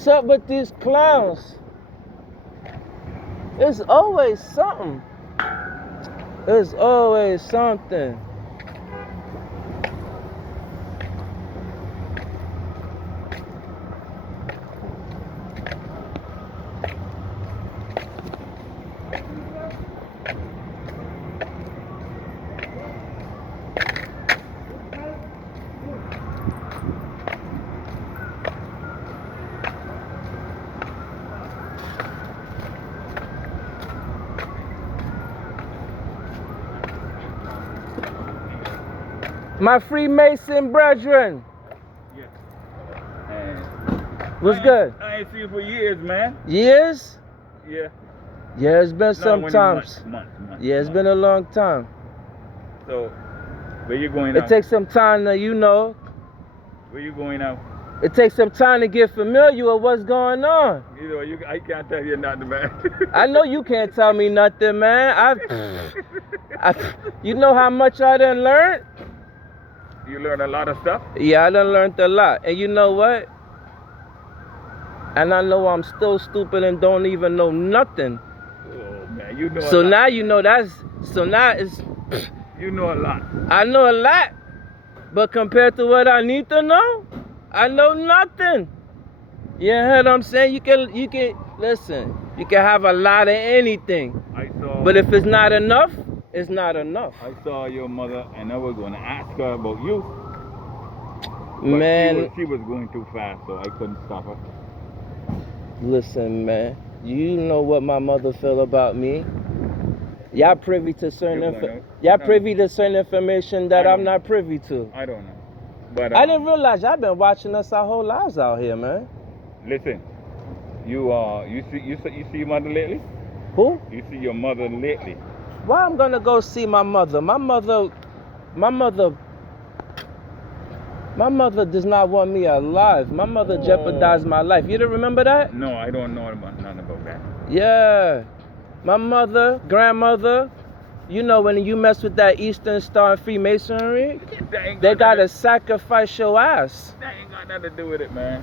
What's up with these clowns? There's always something. There's always something. My Freemason brethren. Yeah. What's good? I ain't seen you for years, man. Years? Yeah. Yeah, it's been some times. Months. Yeah, it's been a long time. So, where you going now? It takes some time to, Where you going now? it takes some time to get familiar with what's going on. I can't tell you nothing, man. I know you can't tell me nothing, man. You know how much I done learned? You learn a lot of stuff? Yeah, I done learned a lot. And you know what? And I know I'm still stupid and don't even know nothing. Oh, man, you know So a lot. now you know so now it's... You know a lot. I know a lot, but compared to what I need to know, I know nothing. You hear what I'm saying? You can listen. You can have a lot of anything, but if it's not enough, it's not enough. I saw your mother, and I was going to ask her about you. But Man, she was going too fast, so I couldn't stop her. listen, man. You know what my mother feel about me. Y'all privy to certain information that I'm not privy to. I don't know. But I didn't realize y'all been watching us our whole lives out here, man. Listen, you see your mother lately? Who? You see your mother lately? Why I'm gonna go see my mother? My mother does not want me alive. My mother jeopardized my life. You don't remember that? No, I don't know nothing about that. Yeah. My mother, grandmother, you know when you mess with that Eastern Star Freemasonry, they gotta sacrifice your ass. That ain't got nothing to do with it, man.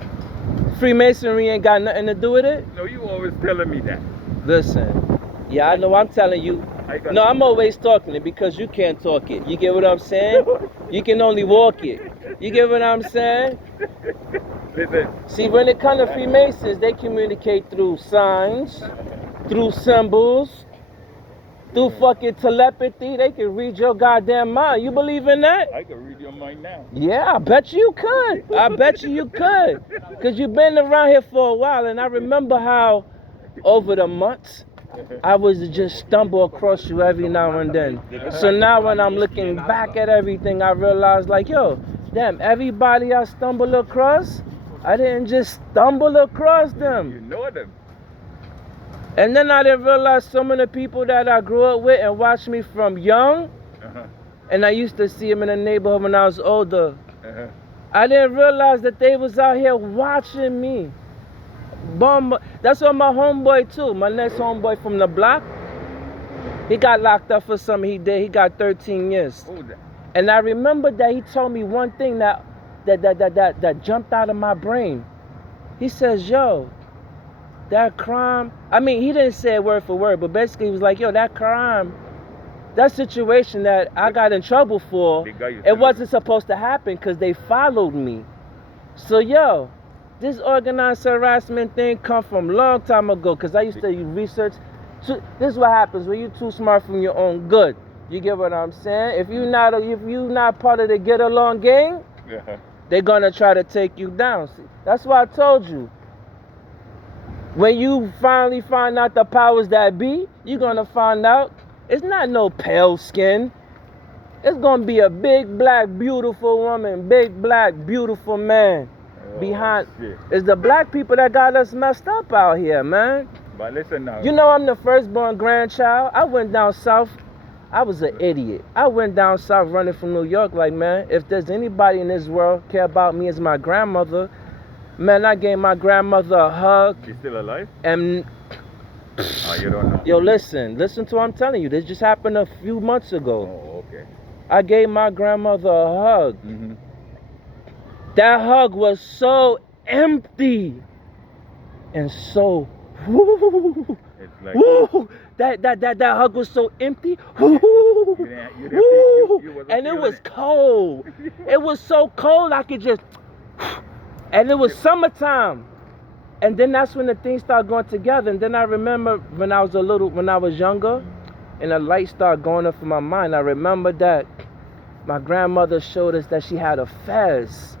Freemasonry ain't got nothing to do with it? No, you always telling me that. Listen. Yeah, I know I'm telling you. No, I'm always talking it because you can't talk it. You get what I'm saying? You can only walk it. You get what I'm saying? Listen. See, when it comes to Freemasons, they communicate through signs, through symbols, through fucking telepathy. They can read your goddamn mind. You believe in that? I can read your mind now. Yeah, I bet you could. I bet you could. Because you've been around here for a while, and I remember how over the months, I would just stumble across you every now and then. So now when I'm looking back at everything, I realize like, yo, damn, everybody I stumble across, I didn't just stumble across them. You know them. And then I didn't realize some of the people that I grew up with and watched me from young, and I used to see them in the neighborhood when I was older. I didn't realize that they was out here watching me. That's what my homeboy too, my next homeboy from the block, he got locked up for something he did. He got 13 years. And I remember that he told me one thing that jumped out of my brain. He says, yo, that crime, I mean, he didn't say it word for word, but basically he was like, yo, that crime, that situation that I got in trouble for, it wasn't supposed to happen because they followed me. So, yo, this organized harassment thing come from a long time ago because I used to research. This is what happens when you're too smart from your own good. You get what I'm saying? If you're not part of the get along gang, they're gonna try to take you down. See, that's why I told you. When you finally find out the powers that be, you're gonna find out it's not no pale skin. It's gonna be a big black beautiful woman, big black beautiful man. Behind it's the black people that got us messed up out here, man. But listen now. You know I'm the firstborn grandchild. I went down south. I was an idiot. I went down south running from New York like, man, if there's anybody in this world care about me as my grandmother, man, I gave my grandmother a hug. She's still alive? And you don't know. Yo, listen to what I'm telling you. This just happened a few months ago. Oh, okay. I gave my grandmother a hug. That hug was so empty. and so, woo, It's like woo, that hug was so empty, woo, you woo, wasn't and it feeling was it. cold. It was so cold I could just, and it was summertime. And then that's when the things started going together. And then I remember when I was younger, and the light started going up in my mind. I remember that my grandmother showed us that she had a fez.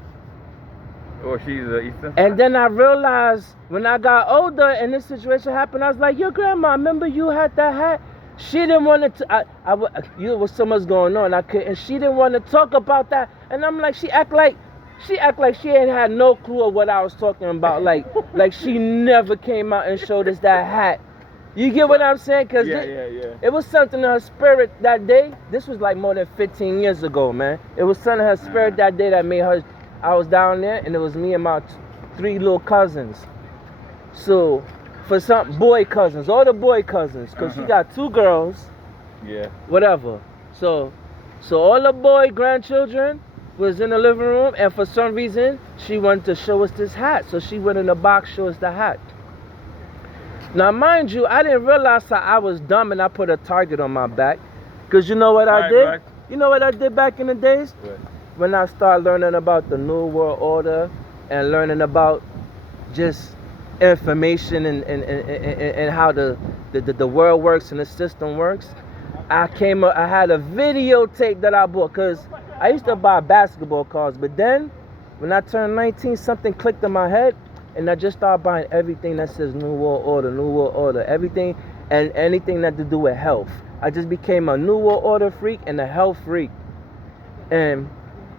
Oh, she's Eastern. And then I realized when I got older and this situation happened, I was like, "Your grandma, remember you had that hat?" She didn't want to. You was so much going on. I couldn't. She didn't want to talk about that. And I'm like, she act like she ain't had no clue of what I was talking about. Like she never came out and showed us that hat. You get what I'm saying? Cause Yeah. it was something in her spirit that day. This was like more than 15 years ago, man. It was something in her spirit that day that made her. I was down there, and it was me and my 3 little cousins. So, for some boy cousins, all the boy cousins, cause she got 2 girls. Yeah. Whatever. So all the boy grandchildren was in the living room, and for some reason she wanted to show us this hat. So she went in the box, show us the hat. Now, mind you, I didn't realize that I was dumb and I put a target on my back. Cause you know what I did? Right. You know what I did back in the days? Right. When I started learning about the New World Order and learning about just information and how the world works and the system works, I had a videotape that I bought, because I used to buy basketball cards, but then when I turned 19, something clicked in my head, and I just started buying everything that says New World Order, everything and anything that to do with health. I just became a New World Order freak and a health freak. And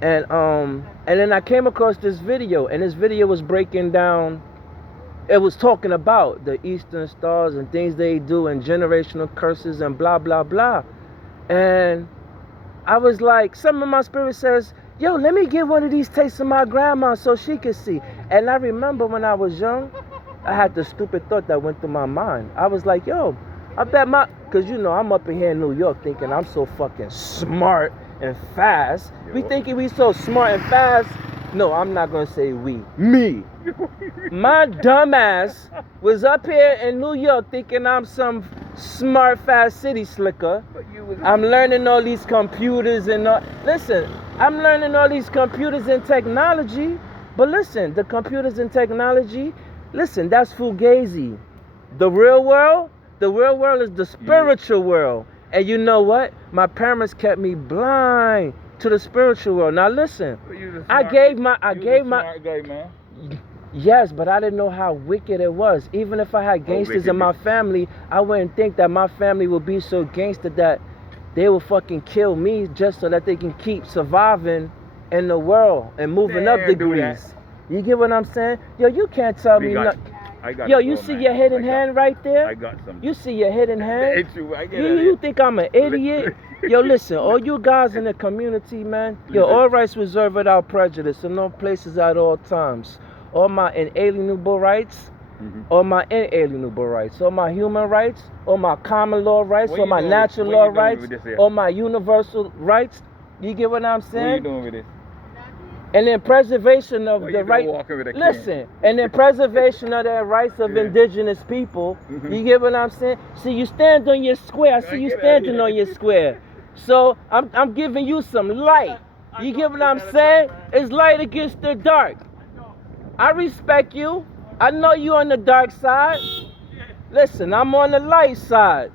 then I came across this video, and this video was breaking down. It was talking about the Eastern Stars and things they do and generational curses and blah, blah, blah. And I was like, something in my spirit says, yo, let me get one of these tapes to my grandma so she could see. And I remember when I was young, I had the stupid thought that went through my mind. I was like, yo, I bet because you know, I'm up in here in New York thinking I'm so fucking smart and fast. We thinking we so smart and fast. No, I'm not gonna say we. Me. My dumbass was up here in New York thinking I'm some smart, fast city slicker. I'm learning all these computers and all. Listen, I'm learning all these computers and technology. But listen, the computers and technology, listen, that's fugazi. The real world is the spiritual world. And you know what? My parents kept me blind to the spiritual world. Now listen, I gave my smart guy, man. Yes, but I didn't know how wicked it was. Even if I had gangsters in my family, I wouldn't think that my family would be so gangster that they would fucking kill me just so that they can keep surviving in the world and moving up degrees. You get what I'm saying? Yo, you can't tell me nothing. Yo, you see your hidden hand right there? I got some. You see your hidden hand? It's true. I get You think I'm an idiot? Yo, listen, all you guys in the community, man. Yo, all rights reserved without prejudice, in all places at all times. All my inalienable rights, all my inalienable rights, all my human rights, all my common law rights, all my natural law rights, all my universal rights. You get what I'm saying? What are you doing with it? And then preservation of the right. Listen, and then preservation of the rights of indigenous people. You get what I'm saying? See, you stand on your square. I see you standing on your square. So I'm giving you some light. You get what I'm saying? It's light against the dark. I respect you. I know you on the dark side. Listen, I'm on the light side.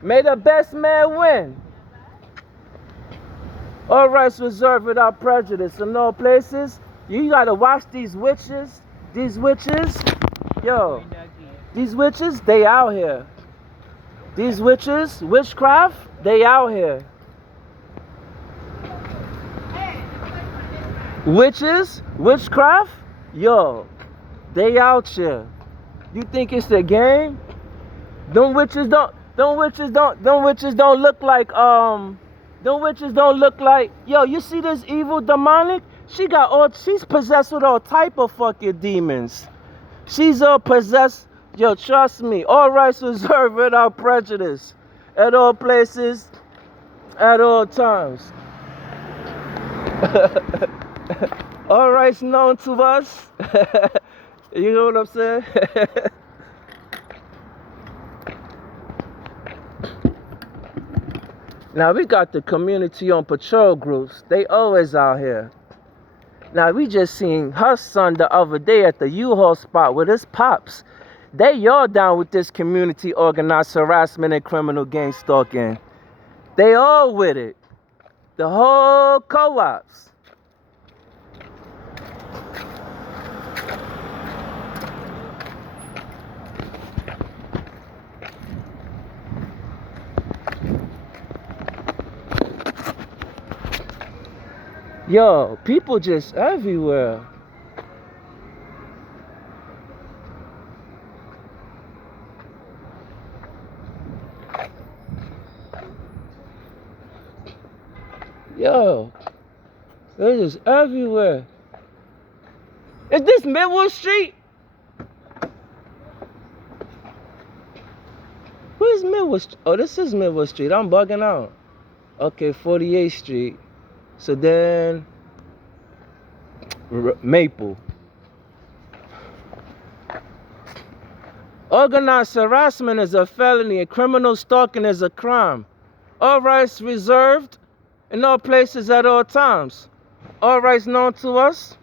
May the best man win. All rights reserved without prejudice. In all places, you gotta watch these witches. These witches, yo, these witches, they out here. These witches, witchcraft, they out here. Witches, witchcraft, yo, they out here. You think it's a game? Them witches don't look like Them witches don't look like, yo, you see this evil demonic? She's possessed with all type of fucking demons. She's all possessed, yo, trust me, all rights reserved without prejudice. At all places, at all times. All rights known to us. You know what I'm saying? Now we got the community on patrol groups. They always out here. Now we just seen her son the other day at the U-Haul spot with his pops. They all down with this community organized harassment and criminal gang stalking. They all with it. The whole co-ops. Yo, people just everywhere. Yo, they're just everywhere. Is this Midwood Street? Where's Midwood Street? Oh, this is Midwood Street. I'm bugging out. Okay, 48th Street. So then, Maple. Organized harassment is a felony and criminal stalking is a crime. All rights reserved in all places at all times. All rights known to us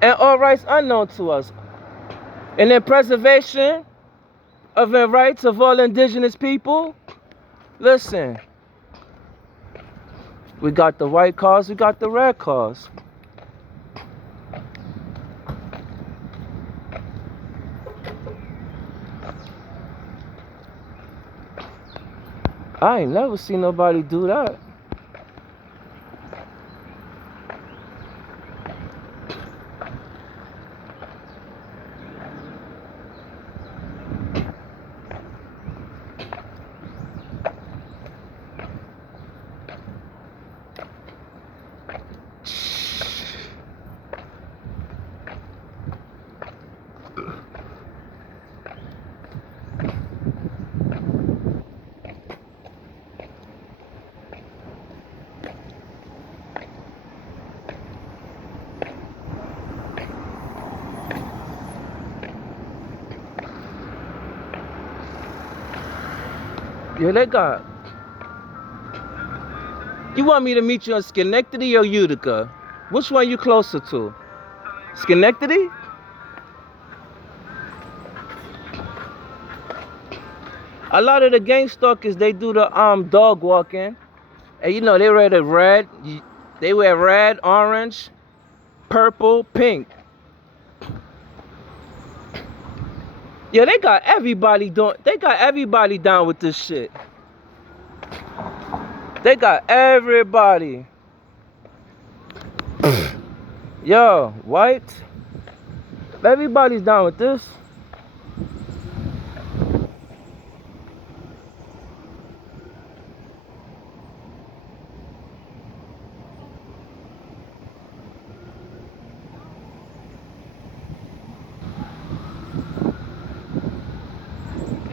and all rights unknown to us. And in preservation of the rights of all indigenous people, listen, we got the white cars, we got the red cars. I ain't never seen nobody do that. Yeah, they got. You want me to meet you in Schenectady or Utica? Which one you closer to? Schenectady? A lot of the gang stalkers, they do the dog walking. And you know, they wear the red. They wear red, orange, purple, pink. Yeah, they got everybody down with this shit. They got everybody. Yo, white. Everybody's down with this.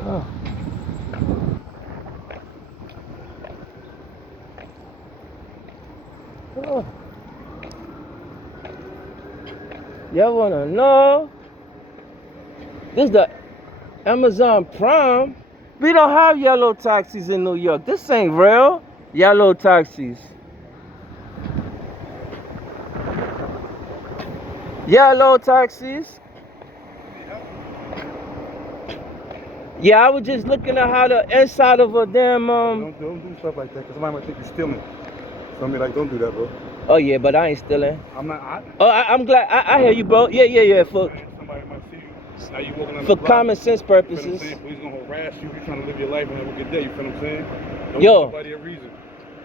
Oh. Oh. Y'all wanna know? This is the Amazon Prime. We don't have yellow taxis in New York. This ain't real. Yellow taxis. Yellow taxis. Yeah, I was just looking at how the inside of a damn Don't do stuff like that, cause somebody might think you're stealing. Somebody like, don't do that, bro. Oh yeah, but I ain't stealing. I'm not. I'm glad. I hear you, bro. Yeah. Somebody might see you. Now you walking on For the block, common sense purposes. You know what I'm saying? Police gonna harass you. You're trying to live your life and have a good day. You feel what I'm saying? Don't Yo. give nobody a reason.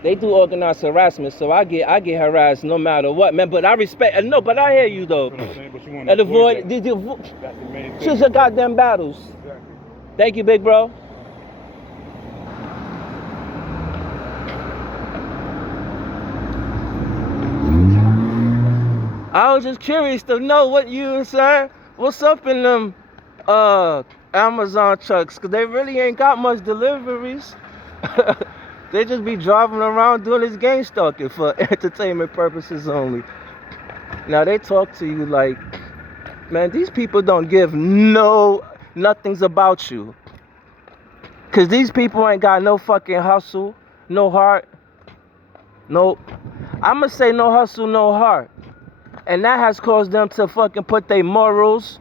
They do organized harassment, so I get harassed no matter what, man. But I respect. No, but I hear you though. You know what I'm saying? But you want And to avoid that. these That's the main thing. just the goddamn battles. Exactly. Thank you, big bro. I was just curious to know what you were saying. What's up in them Amazon trucks? Cause they really ain't got much deliveries. They just be driving around doing this gang stalking for entertainment purposes only. Now they talk to you like Man, these people don't give nothings about you. Cause these people ain't got no fucking hustle, no heart, no, I'ma say no hustle, no heart. And that has caused them to fucking put their morals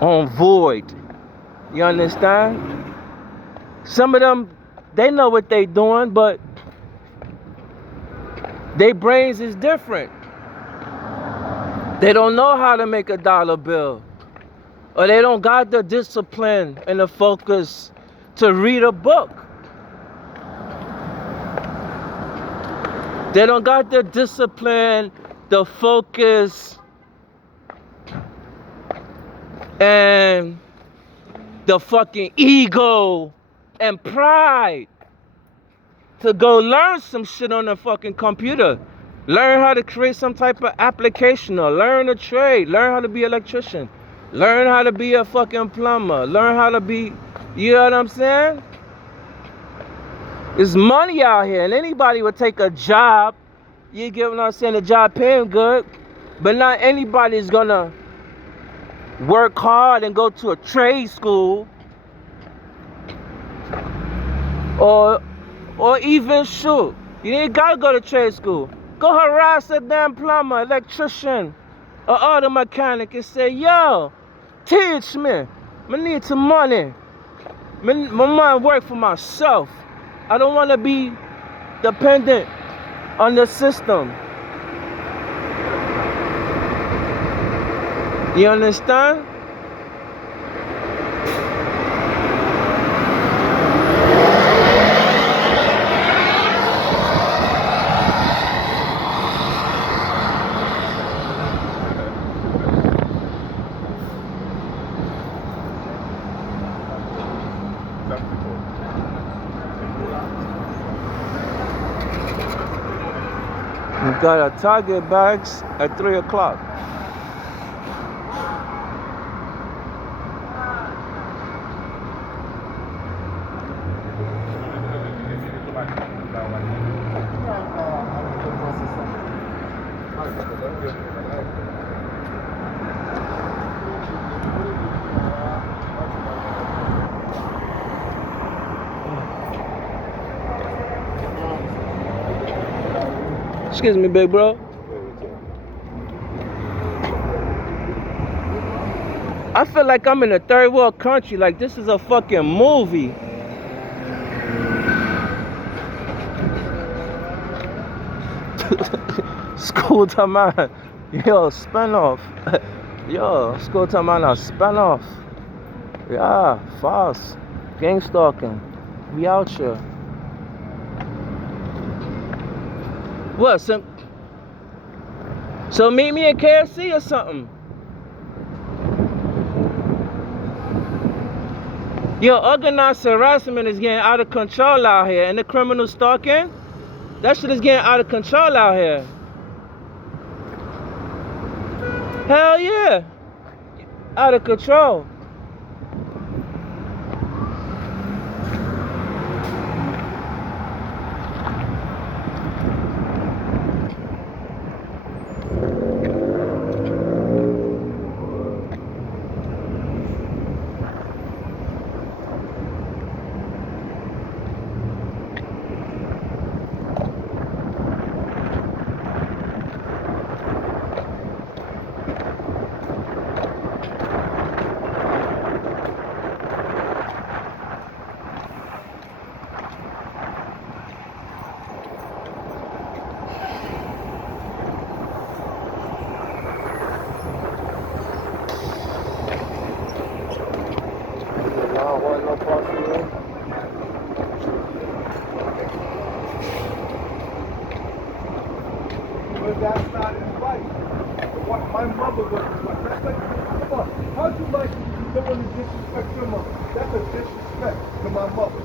on void. You understand? Some of them, they know what they doing, but their brains is different. They don't know how to make a dollar bill. Or they don't got the discipline and the focus to read a book. They don't got the discipline, the focus, and the fucking ego and pride to go learn some shit on the fucking computer. Learn how to create some type of application, or learn a trade, learn how to be an electrician, learn how to be a fucking plumber, learn how to be, you know what I'm saying? There's money out here, and anybody would take a job, you get what I'm saying, a job paying good, but not anybody's gonna work hard and go to a trade school, or even shoot, you ain't gotta go to trade school. Go harass a damn plumber, electrician, or auto mechanic and say, yo, teach me. I need some money. My mind work for myself. I don't want to be dependent on the system. You understand? We got our Target bags at 3 o'clock. Excuse me, big bro. I feel like I'm in a third world country, like this is a fucking movie. School time out. Yo, spin off. Yo, school time out, spin off. Yeah, fast. Gang stalking. We out here. What? So meet me in KFC or something. Yo, organized harassment is getting out of control out here, and the criminal stalking, that shit is getting out of control out here. Hell yeah. Out of control. But that's not his right. My mother was his wife. That's like, come on, how'd you like someone to disrespect your mother? That's a disrespect to my mother.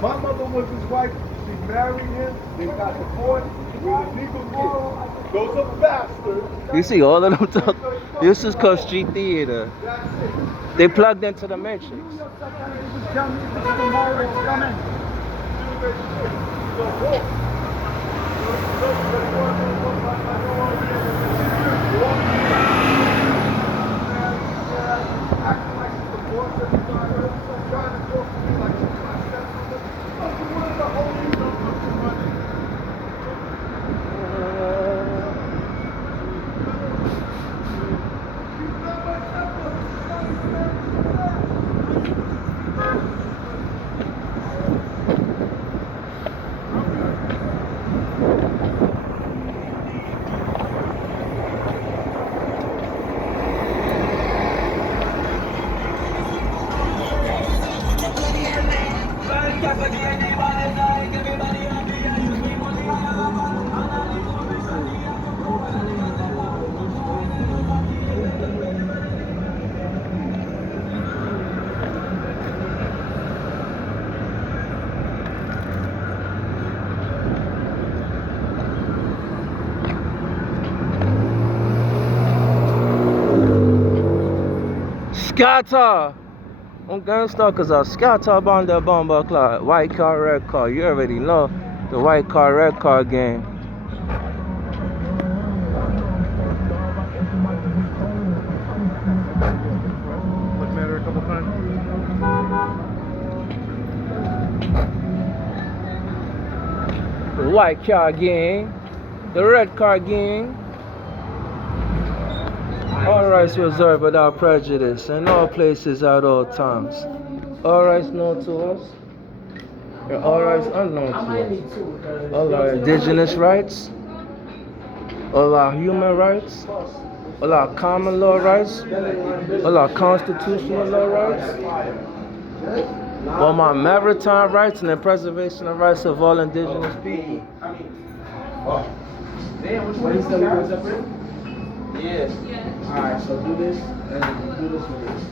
My mother was his wife. She married him. They got divorced. With a legal kid. Those are bastards. You see all of them talk. This is called street theater. They plugged into the matrix. Scatter! I'm gangsta cause I scatter on the bomber clock. White car, red car. You already know the white car, red car game. What's matter a couple times? The white car gang. The red car gang. All rights reserved without prejudice, in all places at all times. All rights known to us, and all rights unknown to us. All our indigenous rights, all our human rights, all our common law rights, all our constitutional law rights, all my maritime rights, and the preservation of rights of all indigenous people. What is that separate? Yes. Alright, so do this and do this with this.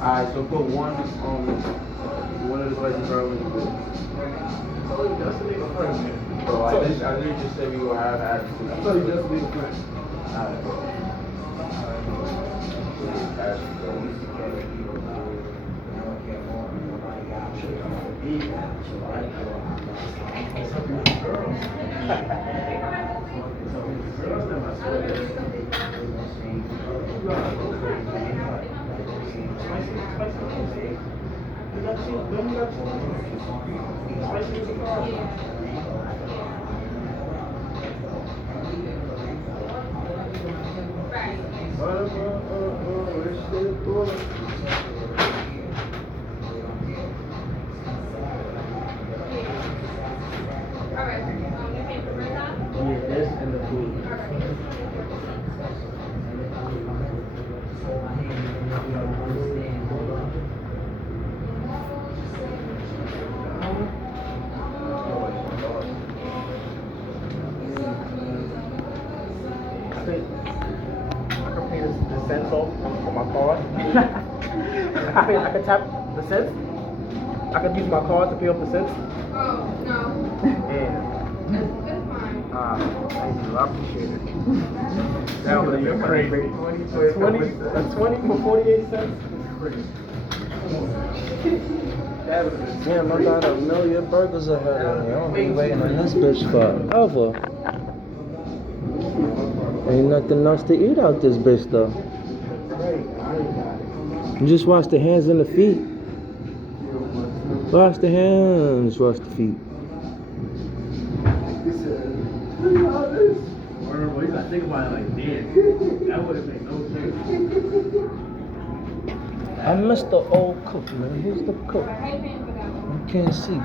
Alright, so put one of the places early in the book. That's the nigga friend. So I literally just said we will have attitude. I thought you just need a friend. This and the food. I can pay the cents off on my card. I can tap the cents. I could use my card to pay off the cents. Oh, no. Yeah. That's fine. Thank you. I appreciate it. That was crazy. 20 for 48 cents? Crazy. Damn, I got a million burgers ahead of me. I'm gonna be waiting on this bitch forever. Ain't nothing else to eat out this bitch though. You just wash the hands and the feet. Wash the hands, wash the feet. Well, you gotta think about it like this. That wouldn't make no sense. I miss the old cook, man. Who's the cook? How you paying for that one? I can't see.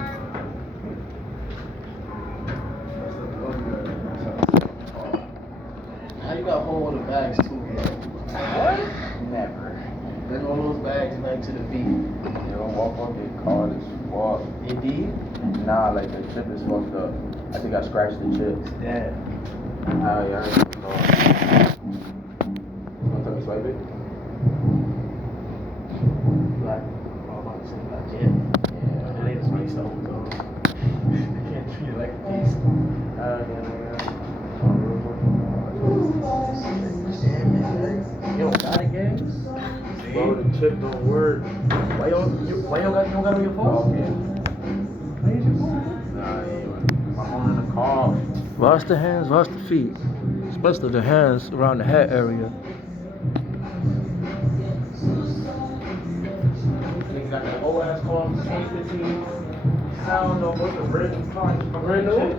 Now you got whole other bags too, bro. What? Never. Then all those bags back to the feet. You don't walk up your car, it's walk. Indeed. Nah, like the chip is fucked up. I think I scratched the chip. Damn. Ah, yeah, I didn't know. You want to swipe it? Like, I'm about to say about Jen. Yeah. It ain't a sweet stone, so. I can't treat it like a piece. You don't got it, gang? Bro, the chip don't work. Why you don't got it on your phone? Okay. Nah, my phone in the car. Wash the hands, wash the feet. Especially the hands around the head area. Nigga got that old ass car from 2015. I don't know what the brand car is. Brand new?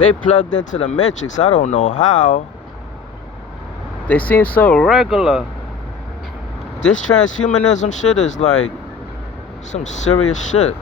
They plugged into the Matrix. I don't know how. They seem so regular. This transhumanism shit is like some serious shit.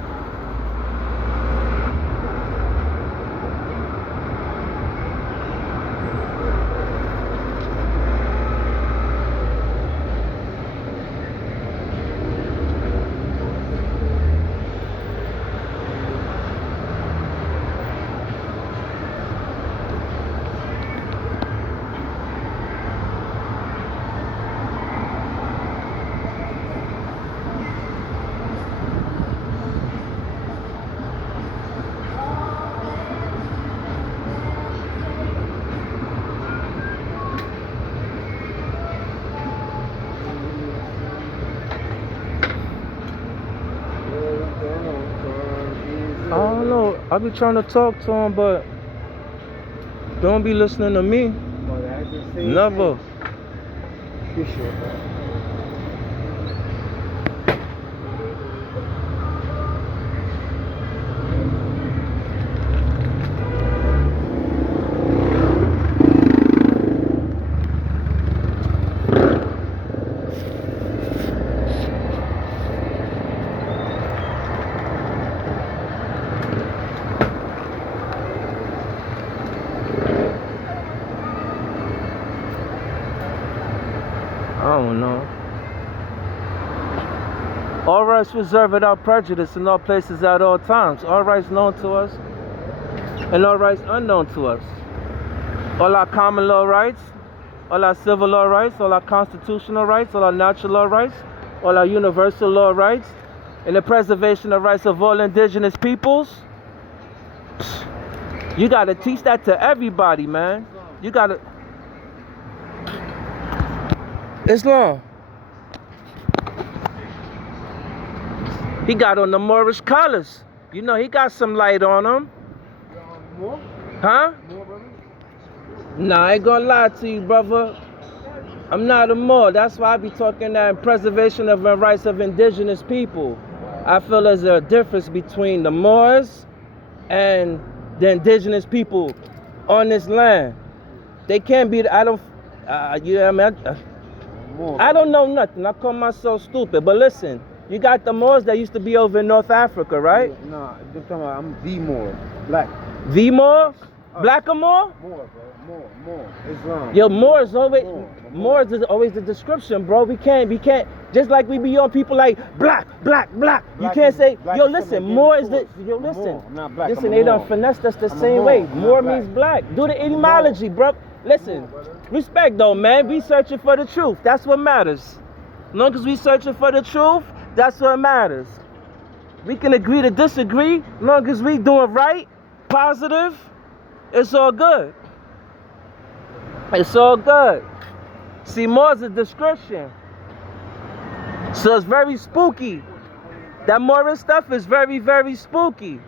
I don't know. I be trying to talk to him, but don't be listening to me. Never. I don't know. All rights reserved without prejudice in all places at all times. All rights known to us and all rights unknown to us. All our common law rights, all our civil law rights, all our constitutional rights, all our natural law rights, all our universal law rights, and the preservation of rights of all indigenous peoples. You gotta teach that to everybody, man. You gotta... Islam. He got on the Moorish colors. You know, he got some light on him. More? Huh? More, brother? Nah, I ain't gonna lie to you, brother. I'm not a Moor. That's why I be talking that preservation of the rights of indigenous people. I feel there's a difference between the Moors and the indigenous people on this land. They can't be, I don't know nothing. I call myself stupid. But listen, you got the Moors that used to be over in North Africa, right? Nah, I'm talking about, I'm the Moor. Black. The Moor? Black or Moor? More, bro. More. Islam. Yo, Moors always, Moors is always the description, bro. We can't, just like we be on people like black. You can't say, yo, listen, Moor is the, yo, listen. I'm not black. Listen, they done finessed us the same way. Moor means black. Do the etymology, bro. Listen, respect though, man. We searching for the truth. That's what matters. As long as we searching for the truth, that's what matters. We can agree to disagree. As long as we doing right, positive, it's all good. It's all good. See, Moor's a description. So it's very spooky. That Moorish stuff is very, very spooky.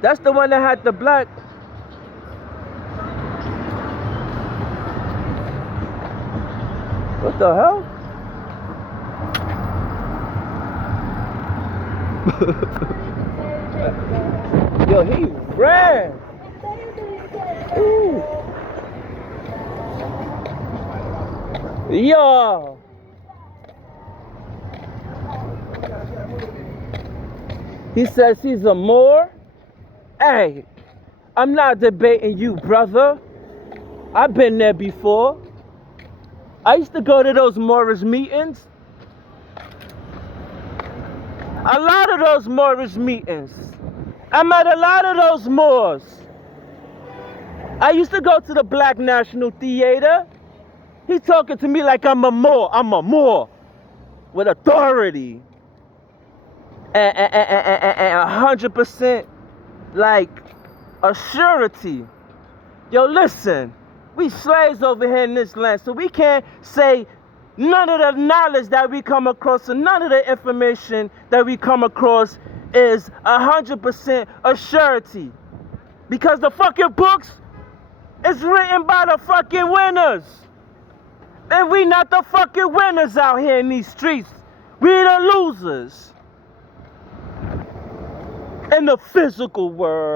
That's the one that had the black. What the hell? Yo, he ran. Ooh. Yo. He says he's a Moor. Hey, I'm not debating you, brother. I've been there before. I used to go to those Moorish meetings. A lot of those Moorish meetings. I met a lot of those Moors. I used to go to the Black National Theater. He's talking to me like I'm a Moor. I'm a Moor with authority. And 100% like a surety. Yo, listen. We slaves over here in this land, so we can't say none of the knowledge that we come across and none of the information that we come across is 100% a surety. Because the fucking books is written by the fucking winners. And we not the fucking winners out here in these streets. We the losers. In the physical world.